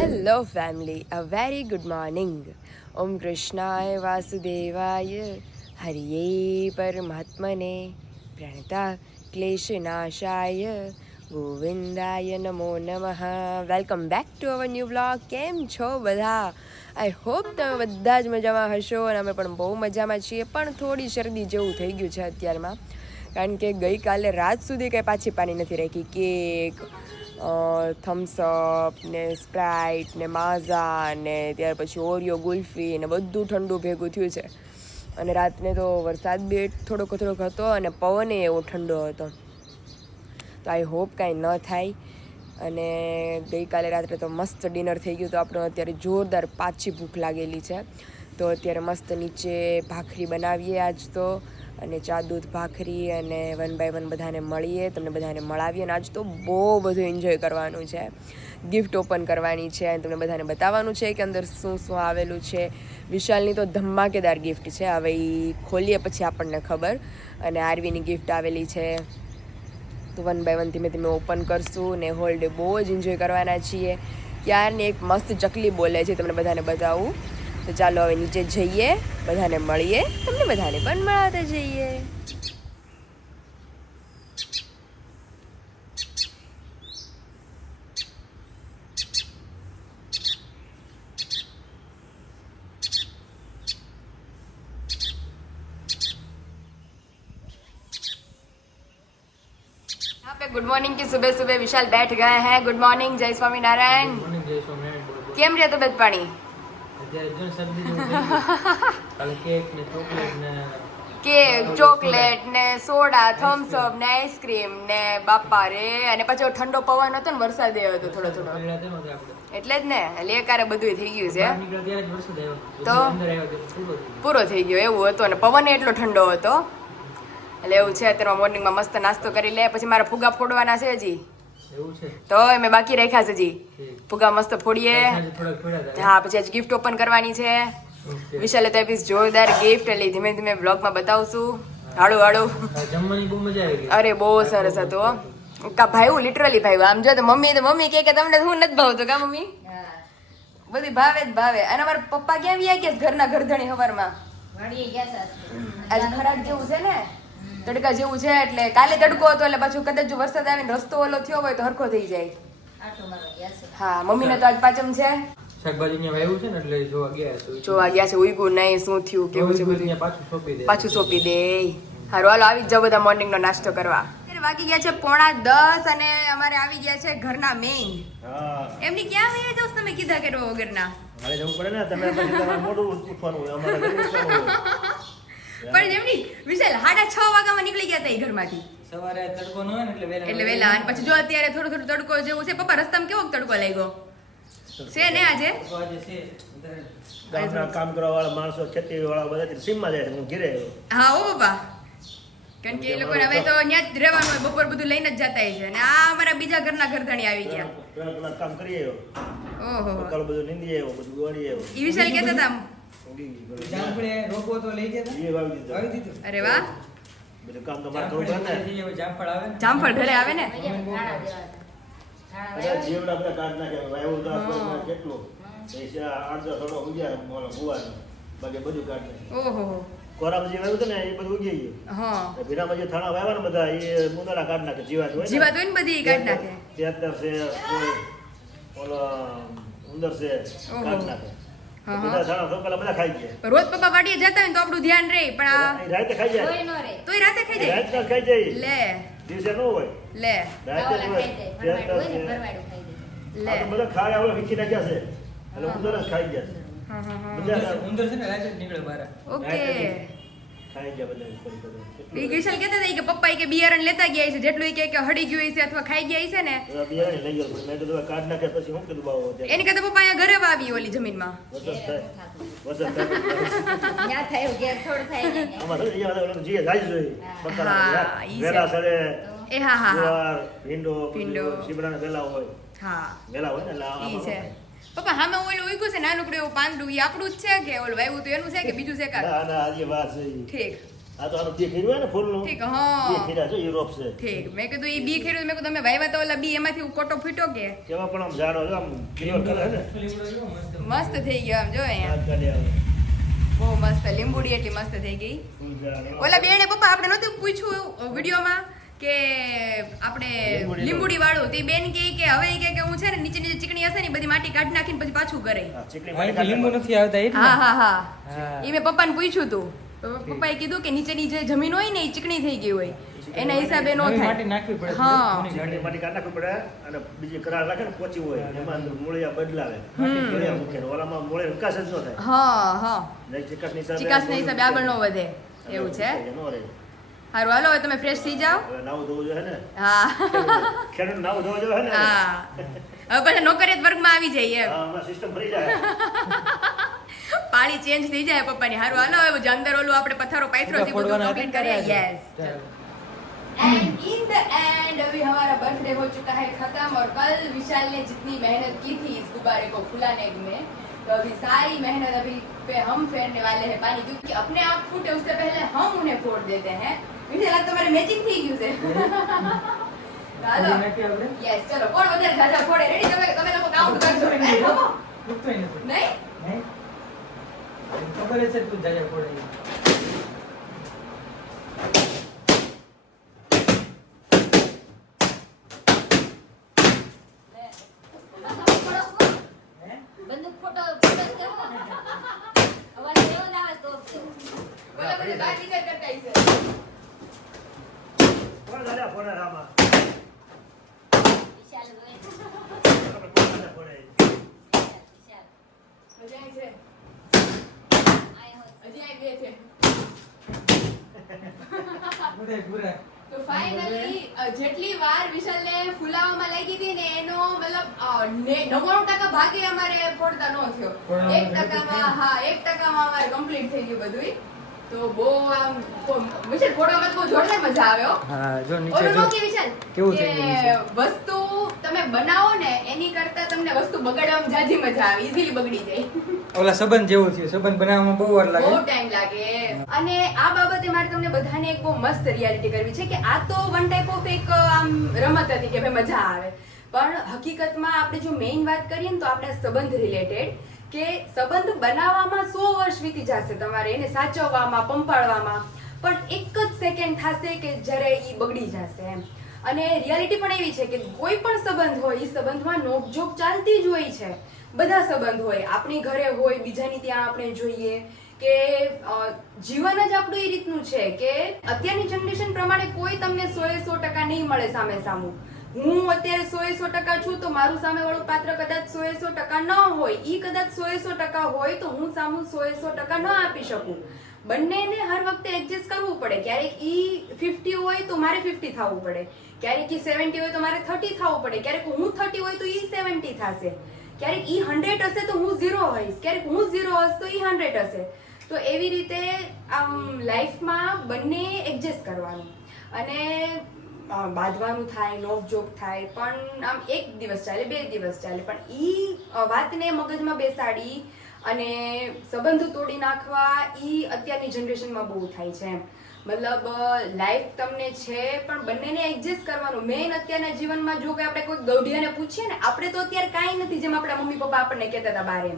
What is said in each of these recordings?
Hello family a very good morning ઓમ કૃષ્ણાય વાસુદેવાય હરિયે પરમાત્મને પ્રણતા ક્લેશનાશાય ગોવિંદાય નમો નમઃ welcome back to our new vlog કેમ છો બધા આઈ હોપ તમે બધા જ મજામાં હશો અને અમે પણ બહુ મજામાં છીએ. પણ થોડી શરદી જેવું થઈ ગયું છે અત્યારમાં. કારણ કે ગઈકાલે રાત સુધી કંઈ પાછી પાણી નથી રાખી. કેક થમ્સઅપ ને સ્પ્રાઇટ ને માઝા ને ત્યાર પછી ઓરિયો ગુલ્ફી ને બધું ઠંડુ ભેગું થયું છે. અને રાતને તો વરસાદ બી થોડોક થોડોક હતો અને પવને એવો ઠંડો હતો. તો આઈ હોપ કાંઈ ન થાય. અને ગઈકાલે રાત્રે તો મસ્ત ડિનર થઈ ગયું. તો આપણે અત્યારે જોરદાર પાછી ભૂખ લાગેલી છે. તો અત્યારે મસ્ત નીચે ભાખરી બનાવીએ આજ તો. અને ચા, દૂધ, ભાખરી અને વન બાય વન બધાને મળીએ, તમને બધાને મળાવીએ. અને આજ તો બહુ બધું એન્જોય કરવાનું છે. ગિફ્ટ ઓપન કરવાની છે અને તમને બધાને બતાવવાનું છે કે અંદર શું શું આવેલું છે. વિશાલની તો ધમાકેદાર ગિફ્ટ છે. હવે એ ખોલીએ પછી આપણને ખબર. અને આરવીની ગિફ્ટ આવેલી છે. તો વન બાય વન ધીમે ધીમે ઓપન કરશું ને હોલ ડે બહુ જ એન્જોય કરવાના છીએ. ત્યારની એક મસ્ત ચકલી બોલે છે, તમને બધાને બતાવું. તો ચાલો હવે નીચે જઈએ બધાને મળીએ તમને બધાને પણ મળાવતા જઈએ ગુડ મોર્નિંગ કે સુબહ સુબહ વિશાલ બેઠ ગયા હે ગુડ મોર્નિંગ જય સ્વામિનારાયણ કેમ રહ્યા તબિયત પાણી કેક ચોકલેટ ને કેક ચોકલેટ ને સોડા થમ્સ અપ ને આઈસ્ક્રીમ ને બાપા રે. અને પછી ઠંડો પવન હતો ને વરસાદ આવ્યો હતો થોડો થોડો. એટલે જ ને લેકારે બધું થઈ ગયું છે. તો? પૂરો થઈ ગયો. એવું હતું. અને પવન એટલો ઠંડો હતો. એટલે એવું છે અત્યારે મોર્નિંગમાં મસ્ત નાસ્તો કરી લે. પછી મારા ફુગા ફોડવાના છે હજી. તો મેં બાકી રાખ્યા છે હજી. ઠીક. ફુગા મસ્ત ફોડીએ. હા પછી આજ ગિફ્ટ ઓપન કરવાની છે. વિશાલે તો આપીશ જોરદાર ગિફ્ટ એટલે ધીમે ધીમે બ્લોગમાં બતાવશું. હાડું હાડું. હા, જમવાની બહુ મજા આવી ગઈ. અરે બહુ સરસ હતું કા ભાઈ લિટરલી ભાઈ આમ જો તો મમ્મી તો મમ્મી કે કે તમને શું નથી ભાવતું કા મમ્મી? બધી ભાવે જ ભાવે. અને અમારા પપ્પા ક્યાં વ્યા કે ઘરના ઘરધણી હવારમાં? આજ ખરાબ જેવું છે ને? તડકા જેવું છે એટલે કાલે તડકો હતો એટલે પાછું કદાચ જો વરસાદ આવે ને રસ્તો ઓલો થયો હોય તો હરખો થઈ જાય. હા મમ્મીને તો આજ પાચમ છે. શાકભાજી વાવ્યું છે ને એટલે જોવા ગયા છે. જોવા ગયા છે ઉઈગું નહીં શું થયું કેવું છે બધું? પાછું સોંપી દે. પાછું સોંપી દે. હારું હાલો આવી જ જાઓ બધા મોર્નિંગ નો નાસ્તો કરવા. વાગી ગયા છે પોણા દસ અને અમારે આવી ગયા છે ઘરના મેઇન એમની ક્યાં વહી જાવ તમે કીધા કે વગરના મારે જવું પડે ને તમે મોઢું શીખવાનું અમારે. પણ જેમની વિશાલ સાડા છ વાગ્યામાં નીકળી ગયા હતા એ ઘરમાંથી. સવારે તડકો ન હોય ને એટલે વહેલા એટલે વેલા અને પછી જો અત્યારે થોડો થોડો તડકો જેવું છે પપ્પા રસ્તામાં કેવો તડકો લાગ્યો? છે ને આજે. ગામના કામ કરવા વાળા માણસો ખેતી વાળા બધા સીમમાં જાય હું ઘીરે હા ઓ પપ્પા. કારણ કે એ લોકો હવે તો ત્યાં જ રહેવાનું હોય બપોર બધું લઈને જ જતા હોય છે. અને આ અમારા બીજા ઘરના ઘરધણી આવી ગયા. કામ કરી આવ્યો. ઓહો. કાલ બધું નીંદી આવ્યો બધું ગોળી આવ્યો. એ વિશાલ કહેતા હતા. જામફળે રોપો તો લઈ ગયા વાવી દીધું? અરે વાહ. બધું કામ તો મારે કરવું પડે ને. જામફળેથી હવે જામફળ આવે જામફળ ઘરે આવે ને? જીવડા બધા કાઢ નાખ્યા. વાવ્યું તો કેટલું? એ આઠ દસ થોડો ઉગ્યા ઓલા ગુવાનું. બાકી બધું કાઢ નાખ્યું. ઓહો. કોરામાં જે વાવ્યું હતું ને એ બધું ઉગી ગયું. હા. ભીનામાં જે થાણા વાવ્યા ને બધા એ કાઢ નાખે જીવાત હોય ને. જીવાત હોય ને બધી કાઢ નાખે. તેતર છે કોઈ ઓલો ઉંદર છે કાઢ નાખે. બધા થાણા તો પેલા બધા ખાઈ ગયા. રોજ પપ્પા વાડીએ જતા હોય તો આપણું ધ્યાન રહે પણ આ રાતે ખાઈ જાય. તોય રાતે ખાઈ જાય? રાતે ખાઈ જાય. લે. દિવસે ન હોય. લે. રાતે ખાઈ જાય ભરવાડું ખાઈ જાય. લે. આ તો બધા ખાય આવડે વીખી નાખ્યા છે. એટલે ઉંદર જ ખાઈ ગયા છે. હા હા હા. ઉંદર છે ને રાતે નીકળે બહાર. ઓકે. વિશાલ કહેતા હતા કે પપ્પા કે બિયારણ લેતા ગયા છે જેટલું કે કે ગયું છે અથવા ખાઈ ગયા છે ને. બિયારણ લઈ ગયો મેં કીધું કાઢ નાખે પછી શું કીધું બાવો એની કરતા પપ્પા અહીંયા ઘરે વાવી ઓલી જમીનમાં. વરસાદ થાય. વરસાદ થાય. આમાં તો અહીંયા ઓલું જે જાય છે. હા, ઈ સડે એ હા હા હા. ભીંડો ભીંડો. સીમડાના વેલા હોય. હા. વેલા હોય ને એટલે. પપ્પા હામે ઓલું ઉગ્યું છે નાનકડું એવું પાંદડું એ આપણું જ છે કે ઓલું વાવ્યું તો એનું છે કે બીજું છે કા ના ના આજે વાત છે ઠીક. આ તો આનું બી ખેડ્યું હોય ને ફૂલનું? ઠીક હા. બી ખીરા છે યુરોપ છે. ઠીક. મેં કીધું એ બી ખેડ્યું મેં કીધું તમે વાવ્યા તો ઓલા બી એમાંથી કોટો ફૂટ્યો કે? કેવા પણ આમ ઝાડો છે આમ ક્લિયર કરે ને. મસ્ત થઈ ગયો આમ જો અહીંયા. બહુ મસ્ત લીંબુડી એટલી મસ્ત થઈ ગઈ. ઓલા બેને પપ્પા આપણે નહોતું પૂછ્યું વિડીયોમાં કે આપણે લીંબુડી વાળું. તે બેન કે કે હવે કે કે હું છે ને નીચે નીચે ચીકણી હશે ને બધી માટી કાઢી નાખીને પછી પાછું કરે. હા, ચીકણી હા, લીંબુ નથી આવતા એટલે? હા હા હા. એ મેં પપ્પાને પૂછ્યું તું. પપ્પાએ કીધું કે નીચેની જે જમીન હોય ને એ ચીકણી થઈ ગઈ હોય. એના હિસાબે નો થાય. માટી નાખવી પડે હા. માટી કાઢ નાખવી પડે અને બીજી કરાર રાખે ને પોચી હોય. એમાં મૂળિયા બદલાવે. મૂળિયા મૂકે ઓલામાં મૂળે વિકાસ જ ન થાય. હા હા. ચિકાસની હિસાબે આગળ નો વધે. એવું છે? ન રહે. સારું હાલો હવે તમે ફ્રેશ થઈ જાઓ હવે નાવું ધોવું જોઈએ ને હા ખેડૂત નાવું ધોવું જોઈએ ને હા હવે પછી નોકરિયાત વર્ગમાં આવી જઈએ એમ હા, હમણાં સિસ્ટમ ફરી જાય પાળી ચેન્જ થઈ જાય પપ્પાની હારું હાલો હવે જે અંદર ઓલું આપણે પથ્થરો પાથરો છે બધું ફોડવાના કમ્પ્લીટ હતા કરીએ ને? યસ ચાલો. एंड इन द एंड अभी हमारा बर्थडे हो चुका है खत्म और कल विशाल ने जितनी मेहनत की थी इस गुब्बारे को फुलाने में तो अभी सारी मेहनत अभी पे हम फेरने वाले हैं पानी क्योंकि अपने आप फूटे उससे पहले हम उन्हें फोड़ देते हैं મને લાગે મારે મેચિંગ થઈ ગયું છે. હાલો યસ ચલો કોણ વધારે ઝાઝા ફોડે? રેડી તમે તમે લોકો કાઉન્ટ કરજો. નહીં? નહીં? ખબર છે તું ઝાઝા ફોડે બધાય પૂરા. તો ફાઇનલી જેટલી વાર વિશાલને ફુલાવામાં લાગી હતી ને એનો મતલબ નવ્વાણું ટકા ભાગે અમારે ફોડતા ન થયો. એક ટકામાં હા એક ટકામાં અમારે કમ્પ્લીટ થઈ ગયું બધું તો બહુ આમ વિશાલ બહુ જોરદાર મજા આવ્યો. હા જો નીચે ઓલું નો કે વિશાલ? કેવું થઈ કે ગયું વસ્તુ તમે બનાવો ને એની કરતા તમને વસ્તુ બગાડવામાં જાજી મજા આવે ઇઝીલી બગડી જાય. ઓલા સંબંધ જેવું થયું. સંબંધ બનાવવામાં બહુ વાર બહુ ટાઈમ લાગે. અને આ બાબતે મારે તમને બધાને એક બહુ મસ્ત રિયાલિટી કરવી છે કે આ તો વન ટાઈપ ઓફ એક, આમ, રમત હતી કે ભાઈ મજા આવે. પણ હકીકતમાં આપણે જો મેઇન વાત કરીએ ને તો આપણે સંબંધ રિલેટેડ કે સંબંધ બનાવવામાં સો વર્ષ વીતી જશે તમારે એને સાચવવામાં, પંપાળવામાં. પણ એક જ સેકન્ડ થશે કે જ્યારે એ બગડી જશે એમ. અને રિયાલિટી પણ એવી છે કે કોઈ પણ સંબંધ હોય એ સંબંધમાં નોકઝોક ચાલતી જ હોય છે. બધા સંબંધ હોય, આપણી ઘરે હોય, બીજાની ત્યાં આપણે જોઈએ કે જીવન જ આપણું એ રીતનું છે કે અત્યારની જનરેશન પ્રમાણે કોઈ તમને સો એ સો ટકા નહીં મળે સામે સામું. હું અત્યારે સો એ સો ટકા છું તો મારું સામે વાળું પાત્ર કદાચ સો એ સો ટકા ન હોય એ કદાચ સો એ સો ટકા હોય તો હું સામું સો એ સો ટકા ન આપી શકું. બંનેને હર વખતે એડજસ્ટ કરવું પડે. ક્યારેક ઈ ફિફ્ટી હોય તો મારે ફિફ્ટી થવું પડે. ક્યારેક ઈ સેવન્ટી હોય તો મારે થર્ટી થવું પડે. ક્યારેક હું થર્ટી હોય તો ઈ સેવન્ટી થશે. ક્યારેક ઈ હંડ્રેડ હશે તો હું ઝીરો હોઈશ. ક્યારેક હું ઝીરો હશ તો ઈ હંડ્રેડ હશે. તો એવી રીતે, આમ લાઈફમાં બંને એડજસ્ટ કરવાનું. અને બાંધવાનું થાય નોકઝોક થાય, પણ આમ એક દિવસ ચાલે, બે દિવસ ચાલે. પણ એ વાતને મગજમાં બેસાડી અને સંબંધો તોડી નાખવા એ અત્યારની જનરેશનમાં બહુ થાય છે એમ. મતલબ લાઈફ તમને છે, પણ બંનેને એડજસ્ટ કરવાનું. મેઈન અત્યારના જીવનમાં જો કે આપણે કોઈ ગૌઢિયાને પૂછીએ ને, આપણે તો અત્યારે કાંઈ નથી જેમ આપણા મમ્મી પપ્પા આપણને કહેતા હતા બારે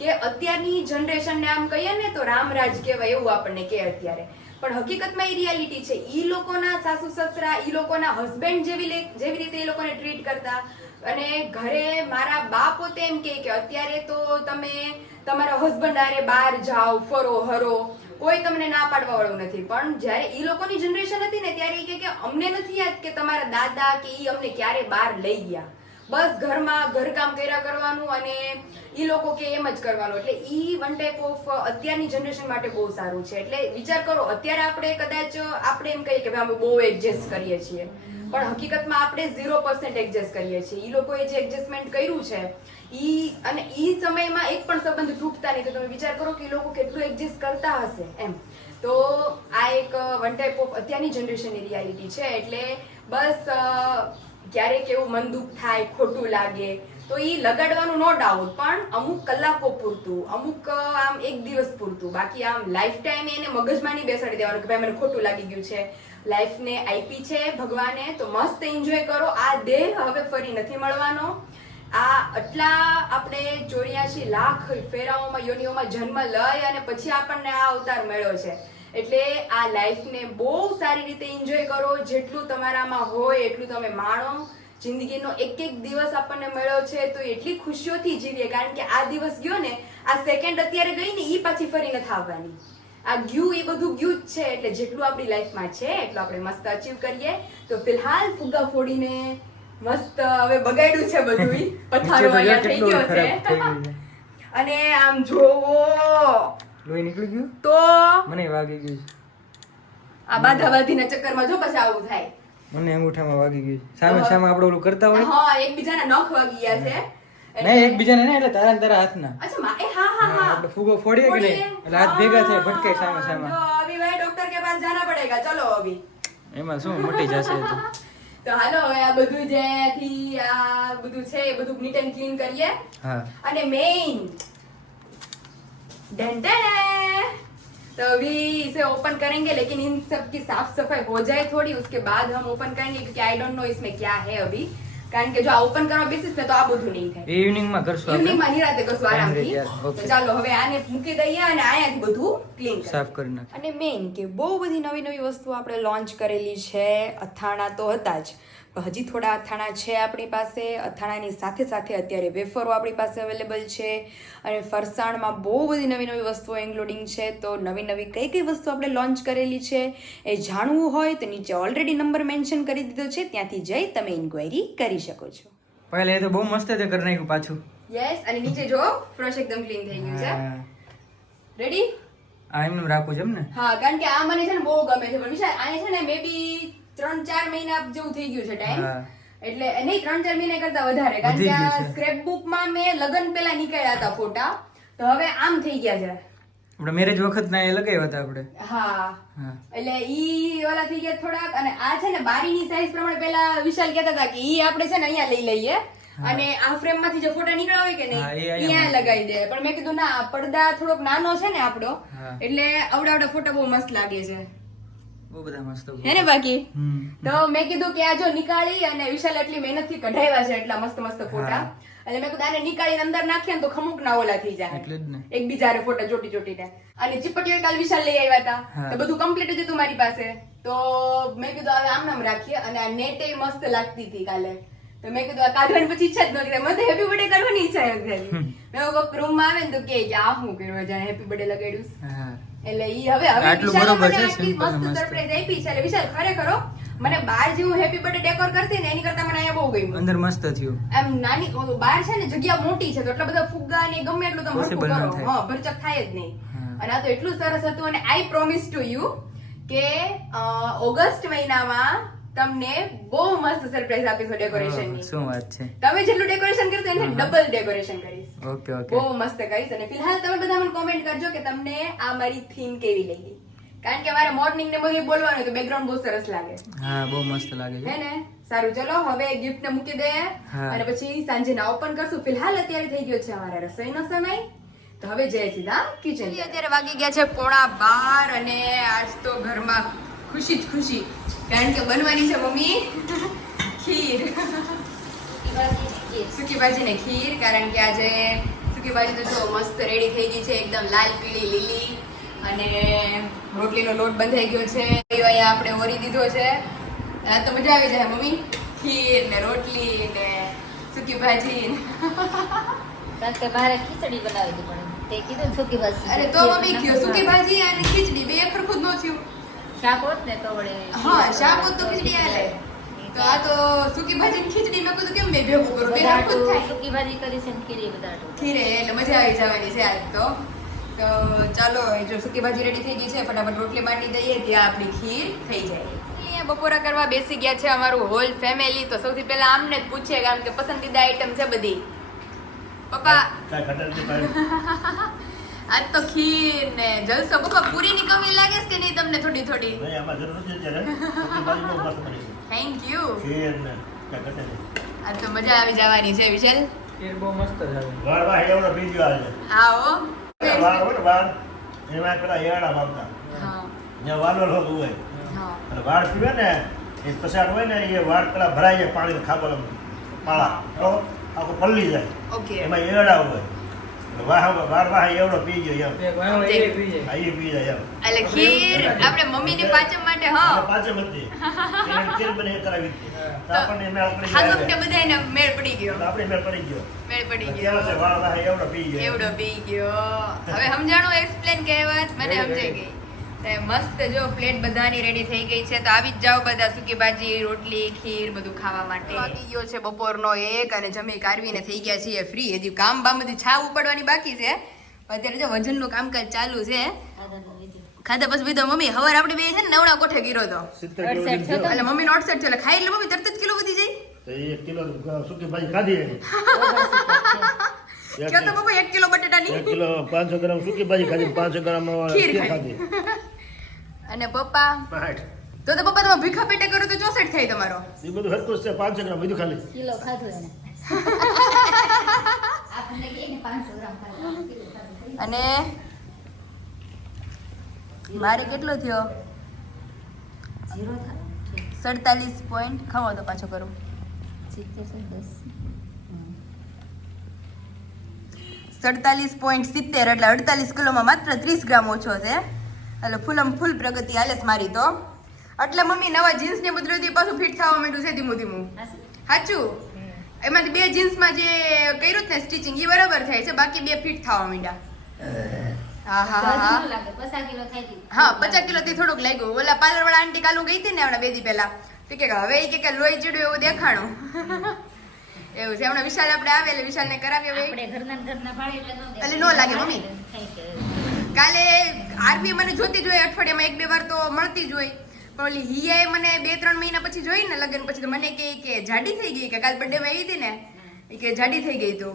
કે અત્યારની જનરેશનને આમ કહીએ ને, તો રામરાજ કહેવાય એવું આપણને કહે અત્યારે. પણ હકીકતમાં એ રિયાલિટી છે એ લોકોના સાસુ સસરા, ઈ લોકોના હસબન્ડ જેવી જેવી રીતે એ લોકોને ટ્રીટ કરતા. અને ઘરે મારા બા પોતે એમ કે અત્યારે તો તમે તમારા હસબન્ડ આરે બહાર જાઓ, ફરો, હરો. કોઈ તમને ના પાડવા વાળું નથી. પણ જ્યારે એ લોકોની જનરેશન હતી ને ત્યારે એ કે અમને નથી યાદ કે તમારા દાદા કે એ અમને ક્યારે બહાર લઈ ગયા. બસ ઘરમાં ઘરકામ કર્યા કરવાનું અને એ લોકો કે એમ જ કરવાનું. એટલે એ વન ટાઈપ ઓફ અત્યારની જનરેશન માટે બહુ સારું છે. એટલે વિચાર કરો, અત્યારે આપણે કદાચ આપણે એમ કહીએ કે ભાઈ અમે બહુ એડજસ્ટ કરીએ છીએ. પણ હકીકતમાં આપણે ઝીરો પર્સન્ટ એડજસ્ટ કરીએ છીએ. એ લોકોએ જે એડજસ્ટમેન્ટ કર્યું છે, ઈ અને ઈ સમયમાં એક પણ સંબંધ તૂટતા નહીં. તો તમે વિચાર કરો કે એ લોકો કેટલું એડજસ્ટ કરતા હશે એમ. તો આ એક વન ટાઈપ ઓફ અત્યારની જનરેશનની રિયાલિટી છે. એટલે બસ ક્યારેક એવું મન દુઃખ થાય, ખોટું લાગે, તો એ લગાડવાનું નો ડાઉટ પણ અમુક કલાકો પૂરતું, અમુક આમ એક દિવસ પૂરતું. બાકી આમ લાઈફ ટાઈમ એને મગજમાં નહીં બેસાડી દેવાનું કે ભાઈ મને ખોટું લાગી ગયું છે. લાઈફને આપી છે ભગવાને. તો મસ્ત એન્જોય કરો. આ દેહ હવે ફરી નથી મળવાનો. આ આટલા આપણે ચોર્યાસી લાખ ફેરાઓમાં, યોનિઓમાં જન્મ લઈ અને પછી આપણને આ અવતાર મળ્યો છે. એટલે આ લાઈફને બહુ સારી રીતે એન્જોય કરો. જેટલું તમારામાં હોય એટલું તમે માણો. જિંદગીનો એક એક દિવસ આપણને મળ્યો છે તો એટલી ખુશીઓથી જીવીએ. કારણ કે આ દિવસ ગયો ને, આ સેકન્ડ અત્યારે ગઈ ને એ પાછી ફરી નથી આવવાની. આ ગ્યુ એ બધું ગ્યુ જ છે એટલે જેટલું આપણી લાઈફમાં છે એટલું આપણે મસ્ત અચીવ કરીએ. તો ફિલહાલ ફુગ્ગા ફોડીને મસ્ત હવે બગાડ્યું છે બધું પથારો અહીંયા થઈ ગયો છે. અને આમ જોવો. લોહી નીકળી ગયું? તો મને વાગી ગયું. આ બાધાબાધીના ચક્કરમાં જો પછી આવું થાય. મને અંગૂઠામાં વાગી ગયું સામે સામે આપણે ઓલું કરતા હોય? હા એકબીજાના નખ વાગી ગયા છે. નહીં એકબીજાને નહીં એટલે તારા ને તારા હાથના અચ્છા મા- એ હા હા હા, હા આપણે ફૂગો ફોડીએ કે નહીં ફોડીએ. એટલે હાથ ભેગા થાય હા, ભટકાય સામે સામે જો અભી ભાઈ ડોક્ટર કે પાસ જાના પડેગા ચલો અભી એમાં શું મટી જશે એ તો તો હાલો હવે આ બધું જેથી આ બધું છે એ બધું નીટ એન્ડ ક્લીન કરીએ હા અને મેઇન तो अभी इसे ओपन करेंगे लेकिन इन सब की साफ सफाई हो जाए थोड़ी उसके बाद हम ओपन करेंगे क्योंकि आई डोंट नो इसमें क्या है अभी કારણ કે જો આ ઓપન કરવા બેસીસ ને તો આ બધું નહીં થાય. ઇવનિંગ ઇવનિંગમાં કરશું ઇવનિંગમાં નિરાતે કરશું આરામથી. તો ચાલો હવે આને મૂકી દઈએ અને આયાથી બધું ક્લીન સાફ કરી નાખ અને મેઇન કે બહુ બધી નવી નવી વસ્તુ આપણે લોન્ચ કરેલી છે. અથાણા તો હતા જ. હજી થોડા અથાણા છે આપણી પાસે. અથાણાની સાથે સાથે અત્યારે વેફરો આપણી પાસે અવેલેબલ છે. અને ફરસાણમાં બહુ બધી નવી નવી વસ્તુઓ ઇન્ક્લુડિંગ છે. તો નવી નવી કઈ કઈ વસ્તુ આપણે લોન્ચ કરેલી છે એ જાણવું હોય તો નીચે ઓલરેડી નંબર મેન્શન કરી દીધો છે. ત્યાંથી જઈ તમે ઇન્ક્વાયરી કરી શકો છો. પહેલા એ તો બહુ મસ્ત તે કરી નાખ્યું પાછું. યસ અને નીચે જો ફ્રશ એકદમ ક્લીન થઈ ગયું છે. રેડી આ એમનું રાખું છે એમ ને હા કારણ કે આ મને છે ને બહુ ગમે છે. પણ વિશાલ આને છે ને મે બી ત્રણ ચાર મહિના જેવું થઈ ગયું છે ટાઈમ એટલે નહીં ત્રણ ચાર મહિના કરતા વધારે. કારણ કે આ સ્ક્રેપ બુકમાં મેં લગન પેલા નીકળ્યા હતા ફોટા. તો હવે આમ થઈ ગયા છે. આપણે મેરેજ વખત ના એ લગાવ્યા હતા આપણે? હા. એટલે ઈ ઓલા થઈ ગયા થોડાક. અને આ છે ને બારીની સાઈઝ પ્રમાણે પેલા વિશાલ કહેતા હતા કે ઈ આપણે છે ને અહીંયા લઈ લઈએ. અને આ ફ્રેમમાંથી જે ફોટા નીકળ્યા હોય કે નહીં ત્યાં લગાવી દે. પણ મેં કીધું ના પડદા થોડોક નાનો છે ને આપણો. એટલે આવડા આવડા ફોટા બહુ મસ્ત લાગે છે. બહુ બધા મસ્ત હે ને બાકી? તો મેં કીધું કે આ જો નીકાળી અને વિશાલ એટલી મહેનતથી કઢાવ્યા છે એટલા મસ્ત મસ્ત ફોટા. એટલે મેં કીધું આને નીકાળીને અંદર નાખીએ ને તો ખમુક ના ઓલા થઈ જાય. એટલે જ ને. એકબીજા રે ફોટા ચોટી ચોટીને. અને ચીપટીઓ કાલ વિશાલ લઈ આવ્યા હતા. તો બધું કમ્પ્લીટ જ હતું મારી પાસે. તો મેં કીધું હવે આમ નામ રાખીએ અને આ નેટ મસ્ત લાગતી હતી કાલે. તો મેં કીધું આ કાઢવાની પછી ઈચ્છા જ નહોતી મને હેપી બર્થડે કરવાની ઈચ્છા હતી મેં કોઈક રૂમમાં આવે ને તો કે આ હું કરવા જાય હેપી બર્થડે લગાડ્યું એટલે ઈ હવે હવે આટલું મને આટલી મસ્ત મસ્ત. સરપ્રાઈઝ આપી છે. એટલે વિશાલ ખરેખર મને બાર જેવું હેપી બર્થડે ડેકોર કરતી ને એની કરતા મને અહીંયા બહુ ગયું અંદર મસ્ત થયું. એમ નાની બાર છે ને જગ્યા મોટી છે તો એટલા બધા ફુગ્ગા ને ગમે એટલું તમે હરખું કરો. હા ભરચક થાય જ નહીં. અને આ તો એટલું સરસ હતું અને આઈ પ્રોમિસ ટુ યુ કે ઓગસ્ટ મહિનામાં તમને બહુ મસ્ત સરપ્રાઈઝ આપીશું ડેકોરેશનની. શું વાત છે. તમે જેટલું ડેકોરેશન કરશો એને ડબલ ડેકોરેશન કરીશ. ઓકે ઓકે બહુ મસ્ત કરીશ અને ફિલહાલ તમે બધા મને કોમેન્ટ કરજો કે તમને આ મારી થીમ કેવી લાગી. કારણ કે મારે મોર્નિંગ ને બધું બોલવાનું તો બેકગ્રાઉન્ડ બહુ સરસ લાગે. હા બહુ મસ્ત લાગે છે. ને? સારું ચલો હવે ગિફ્ટ ને મૂકી દે અને પછી સાંજે ના ઓપન કરશું. ફિલહાલ અત્યારે થઈ ગયો છે અમારા રસોઈનો સમય. તો હવે જય સીધા કિચન અત્યારે વાગી ગયા છે પોણા બાર અને આજ તો ઘરમાં ખુશી જ ખુશી. કારણ કે બનવાની છે મમ્મી. ખીર. સૂકી ખીર કારણ કે આજે સૂકી ભાજી તો જો મસ્ત રેડી થઈ ગઈ છે એકદમ લાલ પીળી લીલી. અને રોટલીનો લોટ બંધાઈ ગયો છે. એ અહીંયા આપણે ઓરી દીધો છે. તો મજા આવી જાય મમ્મી? ખીર ને રોટલી ને સૂકી ભાજી કે મારે ખીચડી બનાવી હતી પણ તે કીધું સૂકી ભાજી અરે તો મમ્મી કયો સૂકી ભાજી અને ખીચડી? બે ખરખું જ ન થયું. શાક હોત ને તો વળે હા શાક હોત તો ખીચડી હાલે તો આ તો સુકી ભાજી ને ખીચડી મેં કીધું કેમ બે ભેગું કરું? બે થાય. સુકી ભાજી કરી છે ને ખીરી બધા ખીરે એટલે મજા આવી જવાની છે આજ તો. તો ચાલો એ જો સુકી ભાજી રેડી થઈ ગઈ છે ફટાફટ રોટલી બાંધી દઈએ ત્યાં આપણી ખીર થઈ જાય. અહીંયા બપોરા કરવા બેસી ગયા છે અમારું હોલ ફેમિલી તો સૌથી પહેલા આમને જ પૂછીએ કારણ કે પસંદીદા આઈટમ છે બધી. પપ્પા આજ તો ખીર ને જલસો. પપ્પા પૂરીની કમી લાગે છે કે નહીં તમને થોડી થોડી? થેન્ક યુ આજ તો મજા આવી જવાની છે વિશાલ. ખીર બહુ મસ્ત છે આવે. વાળ વાહ એવડો બીજો આવે હો વાળ હોય વાળ એમાં પેલા એડા હા. જ્યાં વાલો લોક હોય. હા. અને વાળ પીવે ને એ પછાડ હોય ને એ વાળ પેલા ભરાઈ જાય પાણી ખાબલ પાળા તો આખું પલ્લી જાય. ઓકે. એમાં એડા હોય. વાહ વાળ વાહ એવડો પી ગયો એમ. એ પી જાય. આ એ પી જાય એમ. એટલે ખીર આપણે મમ્મીની પાચમ માટે હા. એટલે પાંચે એને ખીર બને કરાવી હતી. આપણને મેળ પડી હાગમ જાય બધાને મેળ પડી ગયો. આપણે મેળ પડી ગયો. મેળ પડી ગયો. વાળ વાહ એવડો પી ગયો એવડો પી ગયો. હવે સમજાણું એક્સપ્લેન કહેવાય મને સમજાઈ ગઈ. મસ્ત જો પ્લેટ બધાની રેડી થઈ ગઈ છે. તો આવી જ જાઓ બધા સૂકી ભાજી રોટલી ખીર બધું ખાવા માટે. વાગી ગયો છે બપોરનો એક અને જમી કાઢવીને થઈ ગયા છીએ ફ્રી હજી કામ બામ બધું છાવ ઉપાડવાની બાકી છે. અત્યારે જો વજનનું કામકાજ ચાલુ છે. ખાધા પછી બીધો મમ્મી હવાર આપણે બે છે ને નવડા કોઠે ગીરો તો. એટલે મમ્મી નો અડસઠ છે એટલે ખાઈ એટલે મમ્મી તરત જ કિલો વધી જાય. એક કિલો સૂકી ભાજી ખાધી એની. તો પપ્પા એક કિલો બટેટાની એક કિલો પાંચસો ગ્રામ સૂકી ભાજી ખાધી પાંચસો ગ્રામ ખીર ખાધી. અને પપ્પા? તો તો પપ્પા તમે ભીખા પેટે કરો તો ચોસઠ થાય તમારો. એ બધું હરકું છે પાંચસો ગ્રામ બધું ખાલી. કિલો ખાધું એને. આપણને કહે 500 ગ્રામ ખાધું અને મારે કેટલો થયો? સડતાલીસ પોઈન્ટ ખાવો તો પાછો કરું. સિત્તેર દસ સડતાલીસ પોઈન્ટ સિત્તેર એટલે અડતાલીસ કિલોમાં માત્ર ત્રીસ ગ્રામ ઓછો છે. એટલે ફૂલમ ફૂલ પ્રગતિ હાલે મારી તો. એટલે મમ્મી નવા જીન્સ ને બધું પાછું ફિટ થવા માંડ્યું છે ધીમું ધીમું. સાચું? એમાંથી બે જીન્સમાં જે કર્યું ને સ્ટિચિંગ એ બરાબર થાય છે બાકી બે ફિટ થવા માંડ્યા. હા પચાસ કિલો થી થોડુંક લાગ્યું. ઓલા પાર્લર વાળા આંટી કાલુ ગઈ હતી ને હમણાં બે દી પહેલા. તો કે હવે એ કે લોહી ચીડ્યું એવું દેખાણું. એવું છે. હમણાં વિશાલ આપણે આવે એટલે વિશાલ ને કરાવીએ આપણે ઘરના ઘરના ભાડે એટલે ન લાગે, મમ્મી. કાલે આરબી મને જોતી જ હોય અઠવાડિયામાં એક બે વાર તો મળતી જ હોય. પણ ઓલી હિયાએ મને બે ત્રણ મહિના પછી જોઈ ને લગ્ન પછી તો મને કહે કે જાડી થઈ ગઈ કે કાલ બર્થડે માં આવી હતી ને. એ કે જાડી થઈ ગઈ તો.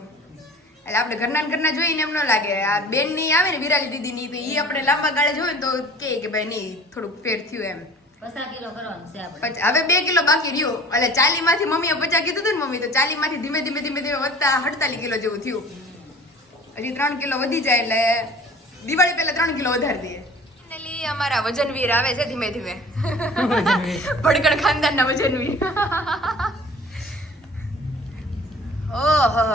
એટલે આપણે ઘરના ઘરના જોઈને એમ ન લાગે. આ બેનની આવે ને વિરાલી દીદી ની તો એ આપણે લાંબા ગાળે જોઈએ ને તો કે ભાઈ નહીં થોડુંક ફેર થયું એમ. હવે બે કિલો બાકી રહ્યું. એટલે ચાલી માંથી મમ્મીએ પચાસ કીધું હતું ને મમ્મી તો ચાલી માંથી ધીમે ધીમે ધીમે ધીમે વધતા અડતાલીસ કિલો જેવું થયું. હજી ત્રણ કિલો વધી જાય એટલે દિવાળી પહેલા ત્રણ કિલો વધારી દઈએ. અમારા વજનવીર આવે છે ધીમે ધીમે. ભડકણ ખાનદાનના વજનવીર. ઓહો.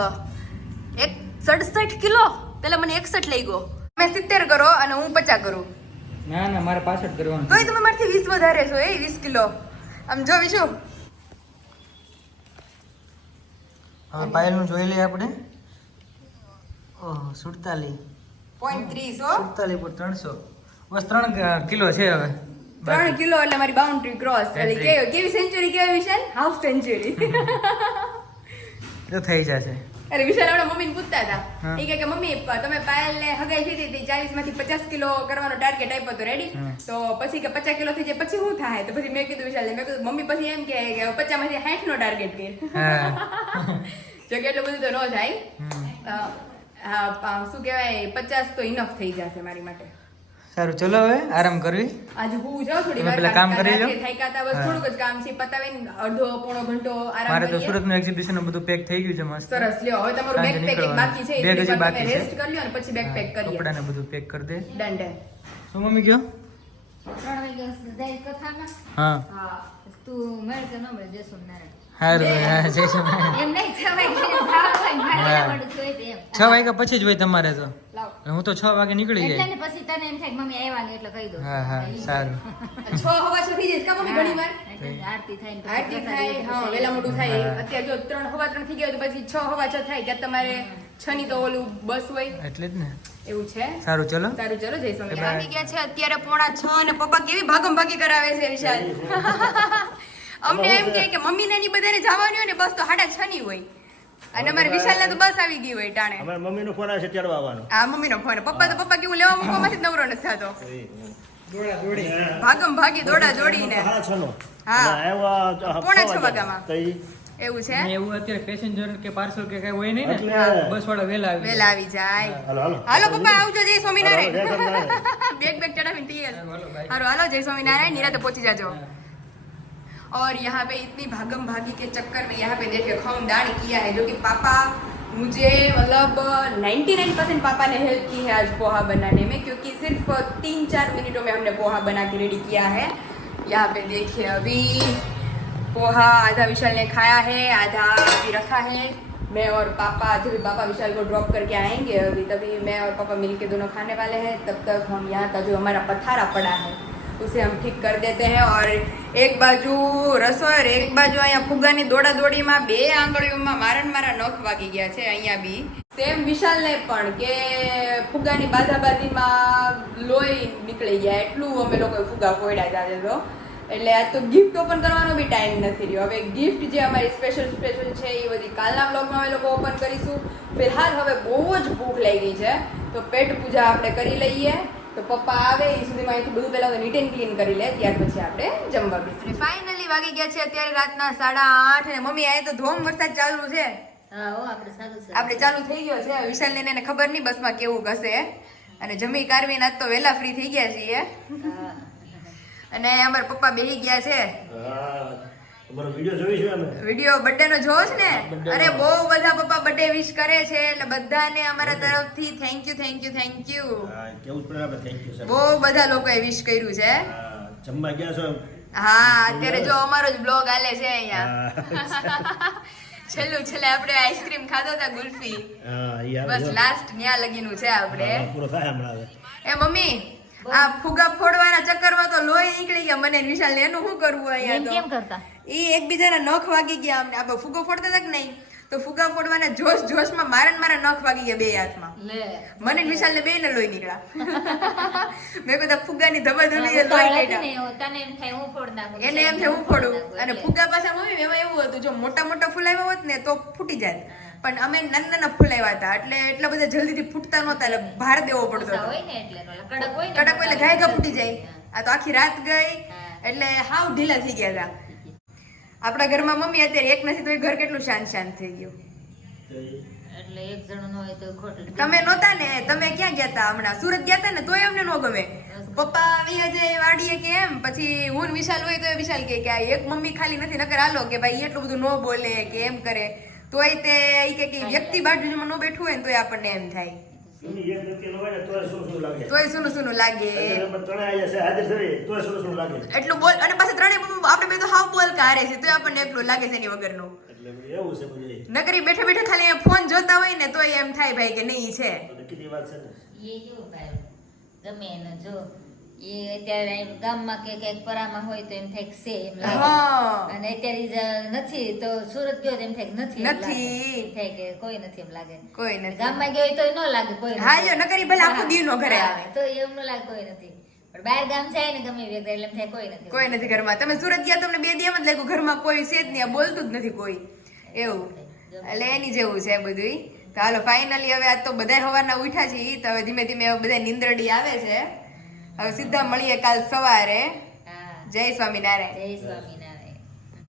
એક સડસઠ કિલો? પેલા મને એકસઠ લઈ ગયો. તમે સિત્તેર કરો અને હું પચાસ કરું. ના ના મારે પાછળ કરવાનું તોય તમે મારથી વીસ વધારે છો એ વીસ કિલો. આમ જો વિશુ હવે પાયલનું જોઈ લઈએ આપણે. ઓહ સુડતાલીસ. પોઈન્ટ ત્રીસ હો. સુડતાલીસ પર ત્રણસો. બસ ત્રણ કિલો છે હવે. ત્રણ કિલો એટલે મારી બાઉન્ડ્રી ક્રોસ એટલે કેવી કેવી સેન્ચુરી કેવી છે? હાફ સેન્ચુરી તો થઈ જશે. અરે વિશાલ આપણા મમ્મીને પૂછતા હતા. એ કે મમ્મી તમે પાયલને હગાઈ કીધી હતી ચાલીસમાંથી પચાસ કિલો કરવાનો ટાર્ગેટ આપ્યો હતો રેડી તો પછી કે પચાસ કિલો થઈ જાય પછી શું થાય? તો પછી મેં કીધું વિશાલ મેં કીધું મમ્મી પછી એમ કે પચાસમાંથી સાઠ નો ટાર્ગેટ કે જો કે એટલું બધું તો ન થાય. શું કહેવાય પચાસ તો ઇનફ થઈ જશે મારી માટે. સારું ચલો હવે આરામ કરવી. આજે હું જાઉં થોડી વાર પેલા કામ કરી લો. થાક્યા હતા, બસ થોડુંક જ કામ છે. પતાવીને અડધો પોણો ઘંટો આરામ મારે તો સુરત સુરતનું એક્ઝિબિશન બધું પેક થઈ ગયું છે મસ્ત. સરસ લ્યો હવે તમારું બેગ પેક બાકી છે એટલી હજી બાકી છે. રેસ્ટ કરી લ્યો અને પછી બેગ પેક કરીએ કપડાને બધું પેક કરી દે. ડન ડન શું મમ્મી કહો ત્રણ વાગ્યા જાય કથામાં? હા. હા તું મેળ કે ન મળે જશું નારાયણ સારું જય સ્વામિનારાયણ. એમ નહીં છ વાગે જવાનું હોય ને મારે હા. વહેલા મોડું થયું હોય તો એમ. છ વાગ્યા પછી જ હોય તમારે તો. હું તો છ વાગે નીકળી જાય. પછી તને એમ થાય મમ્મી આવ્યા એટલે કહી દઉં. હા હા સારું. છ હવા છ જાય કા ઘણી વાર આરતી થાય આરતી થાય હા વેલા મોડું થાય. અત્યારે જો ત્રણ હવા ત્રણ થઈ ગયા હોય તો પછી છ હવા છ થાય. ત્યાં તમારે છ ની તો ઓલું બસ હોય. એટલે જ ને. એવું છે? સારું ચલો. સારું ચલો જય સ્વામી Bye. આવી ગયા છે અત્યારે પોણા છ અને પપ્પા કેવી ભાગમ ભાગી કરાવે છે વિશાલ? અમને એમ કે કે મમ્મી ને ની બધાને જવાની હોય ને બસ તો સાડા છ ની હોય. અને અમારે વિશાલ તો બસ આવી ગઈ હોય ટાણે. અમારે મમ્મી નો ફોન આવશે ચડવા આવવાનો. હા મમ્મી નો ફોન પપ્પા તો પપ્પા કેવું લેવા મૂકવા માંથી નવરો નથી થતો. ભાગમ ભાગી દોડા જોડીને હા. પોણા એવું છે? પેસેન્જર કે પાર્સલ કે કઈ હોય નહીં ને બસ વાળા વેલા આવી વેલા આવી જાય. હાલો પપ્પા આવજો જય સ્વામિનારાયણ. બેગ બેગ ચડાવીને તૈયાર. હાલો જય સ્વામિનારાયણ. નિરાતે પહોંચી જાજો. और यहाँ पे इतनी भागम भागी के चक्कर में यहाँ पे देखिए खानदान किया है, जो कि पापा मुझे मतलब 99 परसेंट पापा ने हेल्प की है आज पोहा बनाने में, क्योंकि सिर्फ़ तीन चार मिनटों में हमने पोहा बना के रेडी किया है। यहाँ पे देखिए अभी पोहा आधा विशाल ने खाया है, आधा अभी रखा है। मैं और पापा, जब भी पापा विशाल को ड्रॉप करके आएँगे अभी, तभी मैं और पापा मिलके दोनों खाने वाले हैं, तब तक हम यहाँ का जो हमारा पथारा पड़ा है उसे हम ठीक कर देते हैं और એક બાજુ રસોઈ और એક બાજુ અહીંયા ફુગાની દોડા દોડીમાં બે આંગળીઓમાં મારા ને મારા નખ વાગી ગયા છે અહીંયા બી સેમ વિશાલને પણ કે ફુગાની બાધાબાધીમાં લોહી નીકળી ગયા એટલું અમે લોકોએ ફુગા ફોડ્યા જાજે તો એટલે આજ તો ગિફ્ટ ઓપન કરવાનો બી ટાઈમ નથી રહ્યો હવે ગિફ્ટ જે અમારી સ્પેશિયલ સ્પેશિયલ છે એ બધી કાલના બ્લોગમાં અમે લોકો ઓપન કરીશું ફિલહાલ હવે બહુ જ ભૂખ લાગી છે તો પેટ પૂજા આપણે કરી લઈએ તો પપ્પા આવે એ સુધીમાં અહીંથી બધું પહેલાં તો નીટ એન્ડ ક્લીન કરી લે ત્યાર પછી આપણે જમવા બેસીએ. ફાઇનલી વાગી ગયા છે અત્યારે રાતના સાડા આઠ અને મમ્મી આ તો ધોમ વરસાદ ચાલુ છે. આપણે ચાલુ થઈ ગયો છે. વિશાલ ને એને ખબર નહીં બસમાં કેવું ઘસે. અને જમી કારવીને આજ તો વહેલા ફ્રી થઈ ગયા છીએ. હા. અને અમારા પપ્પા બેહી ગયા છે. હા વિડિયો જોઈ છે અમે? વિડિયો બર્થડે નો જોવો છે ને? અરે બહુ બધા પપ્પા બર્થડે વિશ કરે છે એટલે બધાને અમારા તરફથી thank you thank you thank you હા કેવું પડે આપણે થેન્ક યુ સર બહુ બધા લોકોએ વિશ કર્યું છે. હા જમવા ગયા છો? હા અત્યારે જો અમારો જ બ્લોગ આલે છે અહીંયા. છેલ્લું છેલ્લે આપણે આઈસ્ક્રીમ ખાધો હતા ગુલ્ફી. બસ. લાસ્ટ ન્યા લગીનું છે આપણે. પૂરો થાય હમણાં એ મમ્મી આ ફુગા ફોડવાના ચક્કરમાં તો લોહી નીકળી ગયા. મને ને વિશાલ એનું શું કરવું અહીંયા કેમ કરતા? ઈ એકબીજાના નખ વાગી ગયા અમને. આપણે ફુગો ફોડતા હતા કે નહીં? તો ફુગા ફોડવાના જોશ જોશમાં મારે મારા નખ વાગી ગયા બે હાથમાં. મને વિશાલ ને બે ને લોહી નીકળ્યા. મેં બધા ફુગાની ધબા એ લોહી ઉતાવળ હતી કાઢ્યા ને, તને એમ થાય હું એને ફોડું. અને ફુગા પાછા મમ્મી એમાં એવું હતું જો મોટા મોટા ફૂલાવ્યા હોત ને તો ફૂટી જાય. પણ અમે નાના નાના ફૂલાવ્યા હતા એટલે એટલા બધા જલ્દીથી ફૂટતા નહોતા એટલે ભાર દેવો પડતો હોય ને એટલે કડક હોય એટલે ઘાય ઘા ફૂટી જાય. આ તો આખી રાત ગઈ એટલે હાવ ઢીલા થઈ ગયા હતા. આપણા ઘરમાં મમ્મી અત્યારે એક નથી તો એ ઘર કેટલું શાંત શાંત થઈ ગયું. એટલે એક જણ નો હોય તો ખોટું તમે નહોતા ને? તમે ક્યાં ગયા હતા હમણાં? સુરત ગયા હતા ને? તોય અમને ન ગમે. પપ્પા આવી જે વાડીએ કે એમ પછી હું વિશાલ હોય તો વિશાલ કે કે આ એક મમ્મી ખાલી નથી નકર હાલો કે ભાઈ એટલું બધું ન બોલે કે એમ કરે. તોય તે કે વ્યક્તિ બાજુમાં ન બેઠું હોય ને તોય આપણને એમ થાય. તોય સુનું સુનું લાગે? એટલું બોલ અને પાછા ત્રણેય આપણે બે તો હાવ બોલ કારે છે તોય આપણને એટલું લાગે છે એની વગરનું. એટલે એવું છે બધું નકરી બેઠા બેઠા ખાલી ફોન જોતા હોય ને તોય એમ થાય ભાઈ કે નહીં છે. ગમે એનો જો. એ અત્યારે ગામમાં કે ક્યાંક પરામાં હોય તો એમ થાય છે એમ લાગે. અને અત્યારે નથી તો સુરત ગયો એમ થાય નથી નથી. થાય કે કોઈ નથી એમ લાગે. કોઈ નથી. ગામમાં ગયો તો ન લાગે કોઈ હા, જો નકરી ભલે આખો દીનો ઘરે આવે. તો એમ ન લાગે કોઈ નથી. પણ બહાર ગામ જાય ને ગમે વ્યક્તિ એટલે એમ થાય કોઈ નથી. કોઈ નથી ઘરમાં. તમે સુરત ગયા તમને બે દિવસ જ લાગ્યું ઘરમાં કોઈ છે જ નહીં બોલતું જ નથી કોઈ. એવું. એટલે એની જેવું છે બધું તો હાલો ફાઇનલી હવે આજ તો બધા સવારના ઉઠ્યા છીએ તો હવે ધીમે ધીમે બધા નિંદ્રડી આવે છે. હવે સીધા મળીએ કાલ સવારે. જય સ્વામિનારાયણ. જય સ્વામી